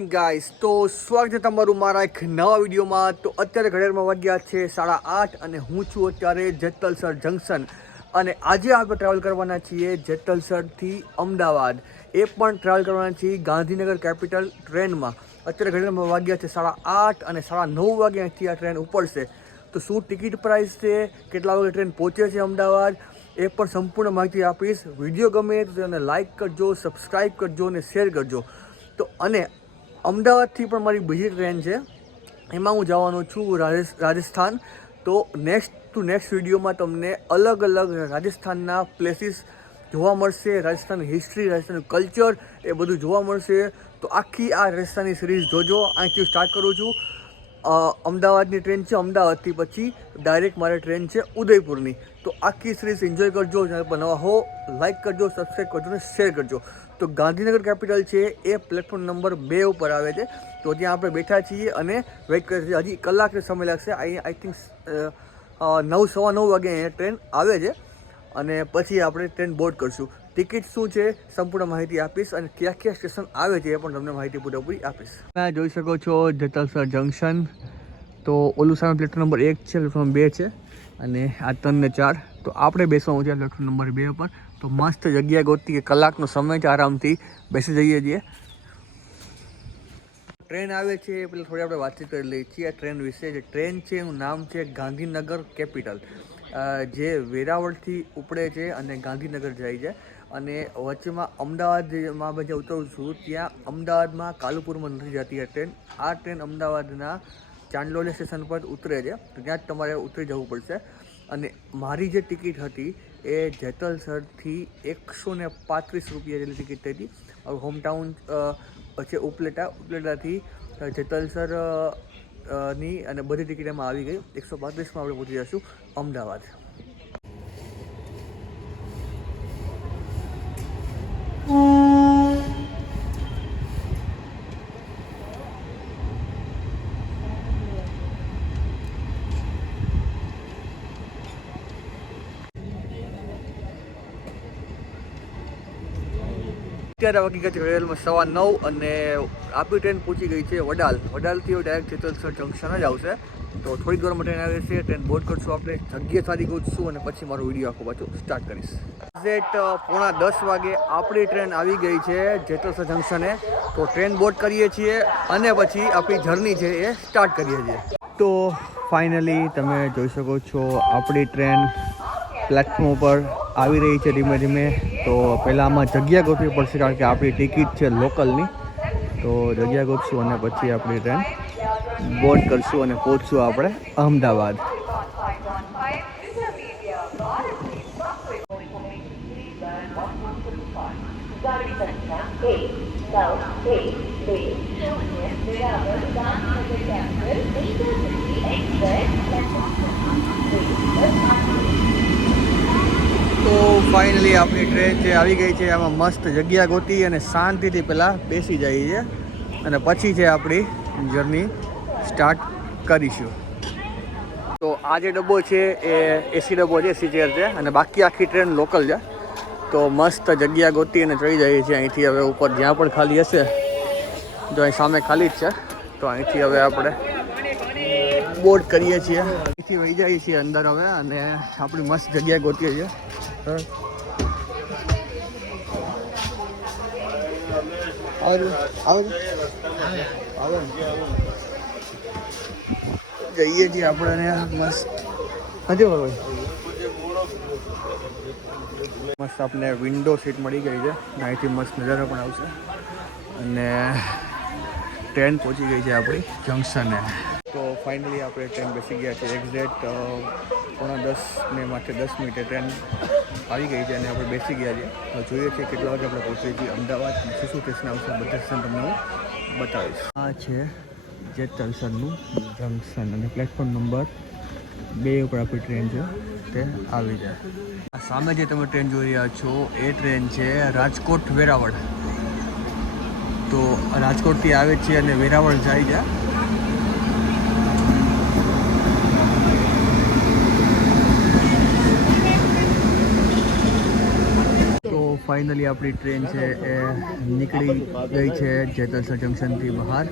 Morning guys, તો સ્વાગત છે તમારું મારા એક નવા વિડીયોમાં। તો અત્યારે ઘડિયાળમાં વાગ્યા છે 8:30 અને હું છું અત્યારે જેતલસર જંકશન અને આજે આપણે ટ્રાવેલ કરવાના છીએ જેતલસરથી અમદાવાદ, એ પણ ટ્રાવેલ કરવાના છીએ ગાંધીનગર કેપિટલ ટ્રેનમાં। અત્યારે ઘડિયાળમાં વાગ્યા છે 8:30 અને 9:30 વાગે અહીંથી આ ટ્રેન ઉપડશે। તો શું ટિકિટ પ્રાઇસ છે, કેટલા વાગે ટ્રેન પહોંચે છે અમદાવાદ, એ પણ સંપૂર્ણ માહિતી આપીશ। વિડીયો ગમે તો તેને લાઇક કરજો, સબસ્ક્રાઈબ કરજો અને શેર કરજો। તો અને અમદાવાદથી પણ મારી બીજી ટ્રેન છે, એમાં હું જવાનો છું રાજસ્થાન। તો નેક્સ્ટ ટુ નેક્સ્ટ વિડીયોમાં તમને અલગ અલગ રાજસ્થાનના પ્લેસીસ જોવા મળશે, રાજસ્થાનની હિસ્ટ્રી, રાજસ્થાનનું કલ્ચર, એ બધું જોવા મળશે। તો આખી આ રાજસ્થાની સિરીઝ જોજો। અહીંથી સ્ટાર્ટ કરું છું। અમદાવાદની ટ્રેન છે, અમદાવાદથી પછી ડાયરેક્ટ મારી ટ્રેન છે ઉદયપુરની। તો આખી સિરીઝ એન્જોય કરજો। ચેનલ પર નવા હો લાઇક કરજો, સબસ્ક્રાઈબ કરજો અને શેર કરજો। તો ગાંધીનગર કેપિટલ છે એ પ્લેટફોર્મ નંબર 2 ઉપર આવે છે। તો ત્યાં આપણે બેઠા છીએ અને વેઇટ કરીએ છીએ। હજી કલાકનો સમય લાગશે। આઈ થિંક 9, સવા 9 વાગે અહીંયા ટ્રેન આવે છે અને પછી આપણે ટ્રેન બોર્ડ કરશું। ટિકિટ શું છે સંપૂર્ણ માહિતી આપીશ અને કયા કયા સ્ટેશન આવે છે એ પણ તમને માહિતી પૂરેપૂરી આપીશ। તમે જોઈ શકો છો જેતલસર જંકશન। તો ઓલું સામે પ્લેટફોર્મ નંબર 1 છે, પ્લેટફોર્મ 2 છે અને આ 3 ને 4। તો આપણે બેસવાનું છે પ્લેટફોર્મ નંબર 2 ઉપર। તો મસ્ત જગ્યા ગોતી કે કલાકનો સમય છે, આરામથી બેસી જઈએ છીએ। ટ્રેન આવે છે પેલા થોડી આપણે વાતચીત કરી લઈએ છીએ આ ટ્રેન વિશે। જે ટ્રેન છે એનું નામ છે ગાંધીનગર કેપિટલ, જે વેરાવળથી ઉપડે છે અને ગાંધીનગર જાય છે અને વચ્ચેમાં અમદાવાદમાં જે ઉતરું છું ત્યાં અમદાવાદમાં કાલુપુરમાં નથી જતી આ ટ્રેન। આ ટ્રેન અમદાવાદના ચાંદલોલી સ્ટેશન પર ઉતરે છે, તો ત્યાં જ તમારે ઉતરી જવું પડશે। અને મારી જે ટિકિટ હતી એ જેતલસરથી 135 રૂપિયા જેટલી ટિકિટ થઈ હતી। હોમટાઉન છે ઉપલેટાથી જેતલસર ની અને બધી ટિકિટ એમાં આવી ગઈ। 135માં આપણે પહોંચી જઈશું અમદાવાદ। અત્યારે વાગી ગયા છે રેલમાં 9:15 અને આપણી ટ્રેન પહોંચી ગઈ છે વડાલ। વડાલથી ડાયરેક્ટ જેતલસર જંકશન જ આવશે। તો થોડીક વારમાં ટ્રેન આવે છે, ટ્રેન બોર્ડ કરશું આપણે, જગ્યા સારી ગોતશું અને પછી મારો વિડીયો આખો પાછું સ્ટાર્ટ કરીશ। એક્ઝેક્ટ 9:45 વાગે આપણી ટ્રેન આવી ગઈ છે જેતલસર જંકશને। તો ટ્રેન બોર્ડ કરીએ છીએ અને પછી આપણી જર્ની છે એ સ્ટાર્ટ કરીએ છીએ। તો ફાઇનલી તમે જોઈ શકો છો આપણી ટ્રેન પ્લેટફોર્મ ઉપર આવી રહી છે ધીમે ધીમે। તો પહેલાં આમાં જગ્યા ગોતવી પડશે કારણ કે આપણી ટિકિટ છે લોકલની। તો જગ્યા ગોતશું અને પછી આપણી ટ્રેન બોર્ડ કરશું અને પહોંચશું આપણે અમદાવાદ। તો ફાઇનલી આપણી ટ્રેન જે આવી ગઈ છે, આમાં મસ્ત જગ્યા ગોતી અને શાંતિથી પહેલાં બેસી જઈએ અને પછી છે આપણી જર્ની સ્ટાર્ટ કરીશું। તો આ જે ડબ્બો છે એ એસી ડબ્બો છે, એસી ચેર છે અને બાકી આખી ટ્રેન લોકલ છે। તો મસ્ત જગ્યા ગોતી અને ચડી જઈએ છીએ અહીંથી। હવે ઉપર જ્યાં પણ ખાલી હશે, જો અહીં સામે ખાલી જ છે, તો અહીંથી હવે આપણે બોર્ડ કરીએ છીએ। અહીંથી વહી જઈએ છીએ અંદર હવે અને આપણી મસ્ત જગ્યા ગોતીએ છીએ। જઈએ છીએ આપણે મસ્ત મસ્ત આપણે વિન્ડો સીટ મળી ગઈ છે, અહીંથી મસ્ત નજારો પણ આવશે અને ટ્રેન પહોંચી ગઈ છે આપણી જંકશને। તો ફાઇનલી આપણે ટ્રેન બેસી ગયા છે। એક્ઝેક્ટ 9:45 ને માથે 10 મિનિટે ટ્રેન આવી ગઈ છે અને આપણે બેસી ગયા છીએ। તો જોઈએ છીએ કેટલા વાગે આપણે પહોંચીએ છીએ અમદાવાદ અને શું સ્ટેશન આવશે, બધા સ્ટેશન તમને હું બતાવીશ। આ છે જેતલસરનું જંકશન અને પ્લેટફોર્મ નંબર 2 ઉપર આપણી ટ્રેન છે તે આવી જાય। આ સામે જે તમે ટ્રેન જોઈ રહ્યા છો એ ટ્રેન છે રાજકોટ વેરાવળ। તો રાજકોટથી આવે છે અને વેરાવળ જાય છે। ફાઇનલી આપણી ટ્રેન છે એ નીકળી ગઈ છે જેતલસર જંકશનથી બહાર.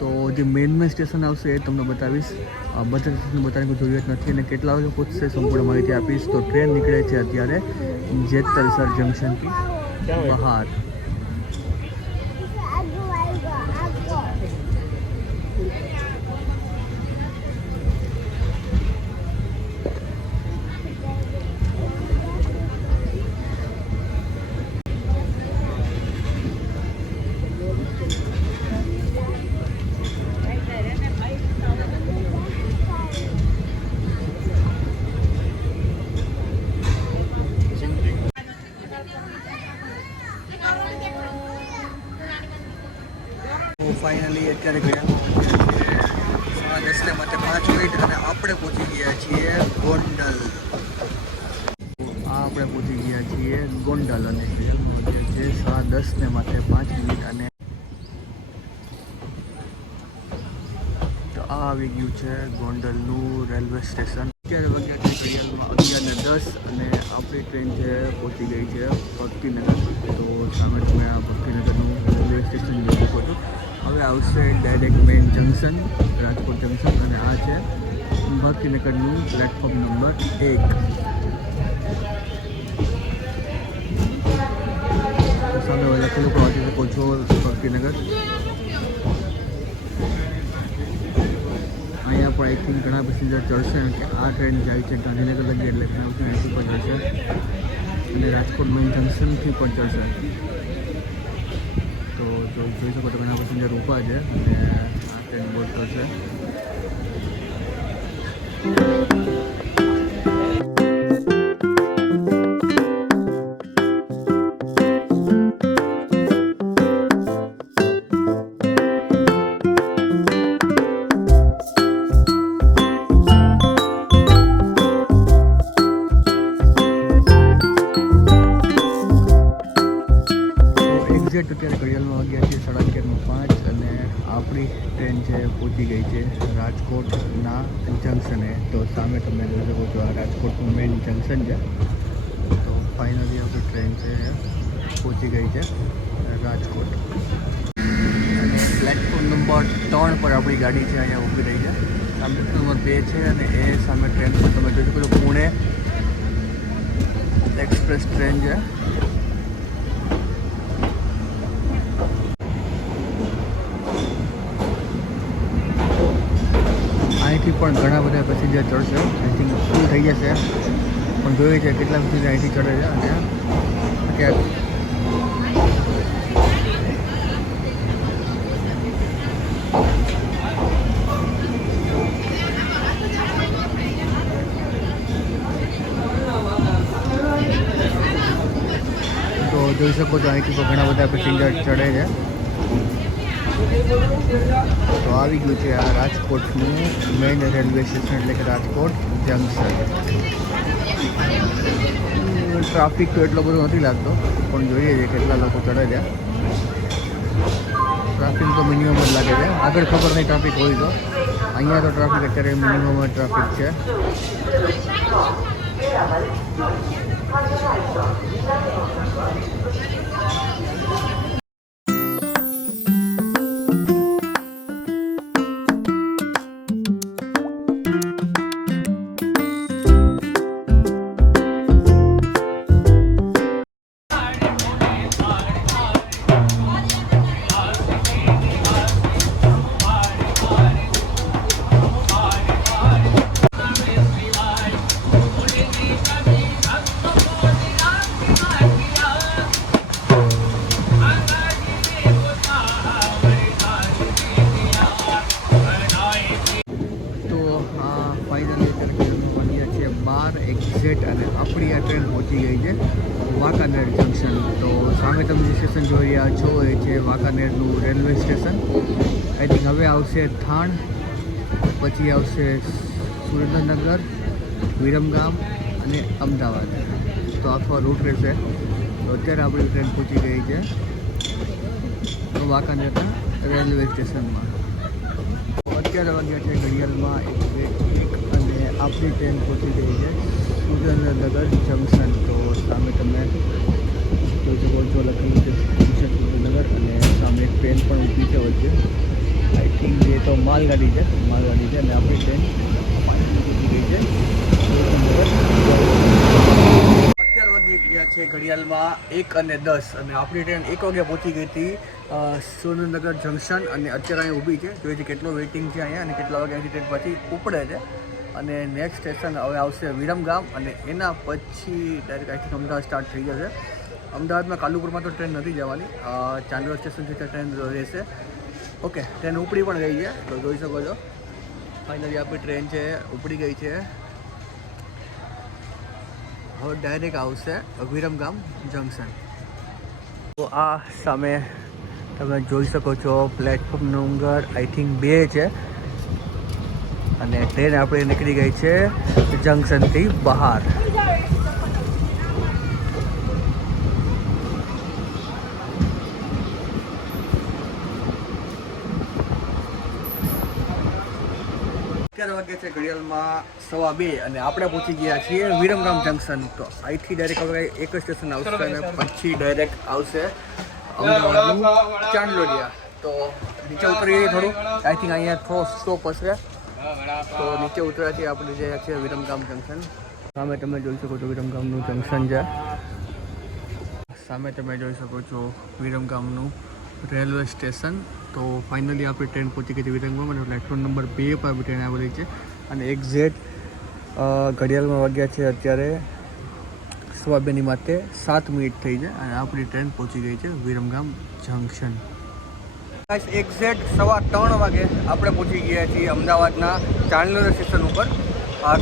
તો જે મેન સ્ટેશન આવશે એ તમને બતાવીશ. બધા સ્ટેશન બતાવવાની કોઈ જરૂરિયાત નથી અને કેટલા વાગે પહોંચશે સંપૂર્ણ માહિતી આપીશ. તો ટ્રેન નીકળે છે અત્યારે જેતલસર જંકશનથી બહાર. ફાઇનલી અત્યારે ગયા 10:30 માટે 5 મિનિટ અને આપણે પહોંચી ગયા છીએ ગોંડલ. આપણે પહોંચી ગયા છીએ ગોંડલ અને જે 10:30 માટે 5 મિનિટ અને તો આ આવી ગયું છે ગોંડલનું રેલવે સ્ટેશન. અત્યારે વાગ્યા છે ઘડિયાળમાં 11:10 અને આપણી ટ્રેન છે પહોંચી ગઈ છે ભક્તિનગર. તો સામે તમે આ ભક્તિનગરનું રેલવે સ્ટેશન જોઈ શકો છો. હવે આવશે direct main junction Rajkot junction અને આ છે ભક્તિનગરનું પ્લેટફોર્મ નંબર 1. સામે લખેલું પહોંચી શકો છો ભક્તિનગર. અહીંયા પણ આઈ થિંક ઘણા પેસેન્જર ચડશે કે આ ટ્રેન જાય છે ગાંધીનગર લગી એટલે ઘણા બધા અહીંથી પણ જશે અને રાજકોટ મેઇન જંકશનથી પણ ચડશે. તો જોઈ શકો તો ઘણા પેસેન્જર ઊભા છે અને આ ટ્રેન બોર્ડ કરશે. અત્યારે ઘડિયાળમાં વાગ્યા છે 11:05 અને આપણી ટ્રેન છે પહોંચી ગઈ છે રાજકોટના જંકશને. તો સામે તમે જોઈ શકો છો આ રાજકોટનું મેઇન જંકશન છે. તો ફાઇનલી આપણી ટ્રેન છે પહોંચી ગઈ છે રાજકોટ અને પ્લેટફોર્મ નંબર 3 પર આપણી ગાડી છે અહીંયા ઊભી રહી છે. આ પ્લેટફોર્મ નંબર 2 છે અને એ સામે ટ્રેન પર તમે જોઈ શકો છો પુણે એક્સપ્રેસ ટ્રેન છે. અહીંથી પણ ઘણા બધા પેસેન્જર ચડશે. આઈ થિંક ફૂલ થઈ જશે પણ જોઈએ છે કેટલા પેસેન્જર અહીંથી ચડે છે અને અત્યારે તો જોઈ શકો છો અહીંથી પણ ઘણા બધા પેસેન્જર ચડે છે. તો આવી ગયું છે આ રાજકોટનું મેઇન રેલવે સ્ટેશન એટલે કે રાજકોટ જંકશન. ટ્રાફિક તો એટલો બધો નથી લાગતો પણ જોઈએ છે કેટલા લોકો ચડે છે. ટ્રાફિક તો મિનિમમ જ લાગે છે. આગળ ખબર નહીં ટ્રાફિક હોય તો. અહીંયા તો ટ્રાફિક અત્યારે મિનિમમ જ ટ્રાફિક છે. એક્ઝેક્ટ અને આપણી આ ટ્રેન પહોંચી ગઈ છે વાંકાનેર જંકશન. તો સામે તમે જે સ્ટેશન જોઈ રહ્યા છો એ છે વાંકાનેરનું રેલવે સ્ટેશન. આઈ થિંક હવે આવશે થાણ, પછી આવશે સુરેન્દ્રનગર, વિરમગામ અને અમદાવાદ. તો આખો રૂટ રહેશે. તો અત્યારે આપણી ટ્રેન પહોંચી ગઈ છે વાંકાનેરના રેલવે સ્ટેશનમાં. અત્યારે વાગ્યા છે ઘડિયાળમાં 1 અને આપણી ટ્રેન પહોંચી ગઈ છે સુરેન્દ્રનગર જંકશન. તો સામે તમે શકો છો લખેલું છે સુરેન્દ્રનગર, અને સામે એક ટ્રેન પણ ઊભી છે વચ્ચે. આઈ થિંક એ તો માલગાડી છે અને આપણી ટ્રેન ઊભી ગઈ છે સુરેન્દ્રનગર. અત્યાર વાગી ગયા છે ઘડિયાળમાં 1:10 અને આપણી ટ્રેન 1 વાગે પહોંચી ગઈ હતી સુરેન્દ્રનગર જંકશન, અને અત્યારે અહીંયા ઊભી છે. જોઈએ છે કેટલો વેઇટિંગ છે અહીંયા અને કેટલા વાગે અહીંથી ટ્રેન પછી ઉપડે છે. અને નેક્સ્ટ સ્ટેશન હવે આવશે વિરમગામ, અને એના પછી ડાયરેક્ટ અહીંથી અમદાવાદ સ્ટાર્ટ થઈ જશે. અમદાવાદમાં કાલુપુરમાં તો ટ્રેન નથી જવાની, ચાંદોદ સ્ટેશનથી ટ્રેન રહેશે. ઓકે, ટ્રેન ઉપડી પણ ગઈ છે, તો જોઈ શકો છો ફાઇનલી આપણી ટ્રેન છે ઉપડી ગઈ છે. હવે ડાયરેક્ટ આવશે વિરમગામ જંકશન. તો આ સામે તમે જોઈ શકો છો પ્લેટફોર્મ નંબર આઈ થિંક 2 છે, અને ટ્રેન આપણી નીકળી ગઈ છે જંકશનથી બહાર. અત્યારે વાગે છે ઘડિયાળમાં 2:15 અને આપણે પહોંચી ગયા છીએ વિરમગામ જંકશન. તો અહીંથી ડાયરેક્ટ હવે એક જ સ્ટેશન આવશે અને પછી ડાયરેક્ટ આવશે અમદાવાદનું ચાંદલોડિયા. તો નીચે ઉતરીએ થોડું, આઈ થિંક અહીંયા થોડો સ્ટોપ હશે, તો નીચે ઉતર્યાથી આપણે જે છે વિરમગામ જંકશન. સામે તમે જોઈ શકો છો વિરમગામનું જંકશન છે. સામે તમે જોઈ શકો છો વિરમગામનું રેલવે સ્ટેશન. તો ફાઇનલી આપણી ટ્રેન પહોંચી ગઈ હતી વિરમગામ, અને પ્લેટફોર્મ નંબર 2 પર આપણી ટ્રેન આવેલી છે. અને એક્ઝેક્ટ ઘડિયાળમાં વાગ્યા છે અત્યારે 2:15 માટે 7 મિનિટ થઈ છે, અને આપણી ટ્રેન પહોંચી ગઈ છે વિરમગામ જંકશન. એક્ઝેક્ટ 3:15 વાગે આપણે પહોંચી ગયા છીએ અમદાવાદના ચાંદલોડિયા સ્ટેશન ઉપર.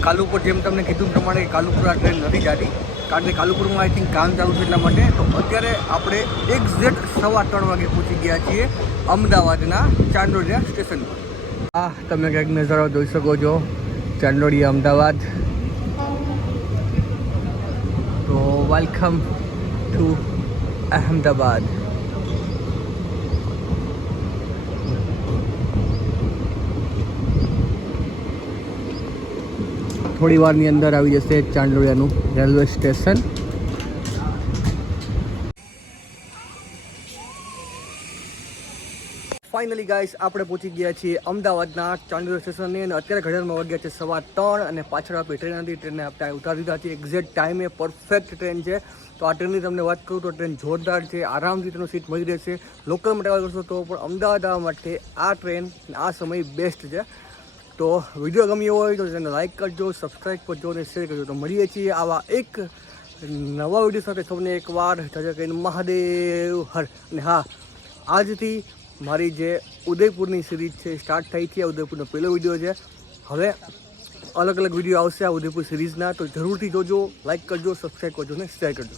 કાલુપુર, જેમ તમને કીધું પ્રમાણે કાલુપુર આ ટ્રેન નથી જતી, કારણ કે કાલુપુરમાં આઈ થિંક કામ ચાલુ છે એટલા માટે. તો અત્યારે આપણે એક્ઝેક્ટ 3:15 વાગે પહોંચી ગયા છીએ અમદાવાદના ચાંદલોડિયા સ્ટેશન પર. આ તમે કંઈક નજારો જોઈ શકો છો ચાંદલોડિયા અમદાવાદ. તો વેલકમ ટુ અહેમદાબાદ. થોડી વારની અંદર આવી જશે ચાંદલોડિયાનું રેલવે સ્ટેશન. ફાઇનલી ગાઈસ આપણે પહોંચી ગયા છીએ અમદાવાદના ચાંદલોડિયા સ્ટેશને, અને અત્યારે ઘડિયાળમાં વાગ્યા છે 3:15 અને પાછળ આપણી ટ્રેન હતી, ટ્રેનને આપણે ઉતારી દીધા હતી એક્ઝેક્ટ ટાઈમે. પરફેક્ટ ટ્રેન છે. તો આ ટ્રેનની તમને વાત કરું તો ટ્રેન જોરદાર છે, આરામથી તમને સીટ મળી રહેશે. લોકલમાં ટ્રાવેલ કરશો તો પણ અમદાવાદ આવવા માટે આ ટ્રેન આ સમય બેસ્ટ છે. તો વિડીયો ગમ્યો હોય તો તેને લાઇક કરજો, સબસ્ક્રાઈબ કરજો અને શેર કરજો. તો મળીએ છીએ આવા એક નવા વિડીયો સાથે. સૌને એકવાર જય કહીને મહાદેવ હર. અને હા, આજથી મારી જે ઉદયપુરની સિરીઝ છે સ્ટાર્ટ થઈ છે. ઉદયપુરનો પહેલો વિડીયો છે. હવે અલગ અલગ વિડીયો આવશે આ ઉદયપુર સિરીઝના, તો જરૂરથી જોજો, લાઇક કરજો, સબસ્ક્રાઈબ કરજો અને શેર કરજો.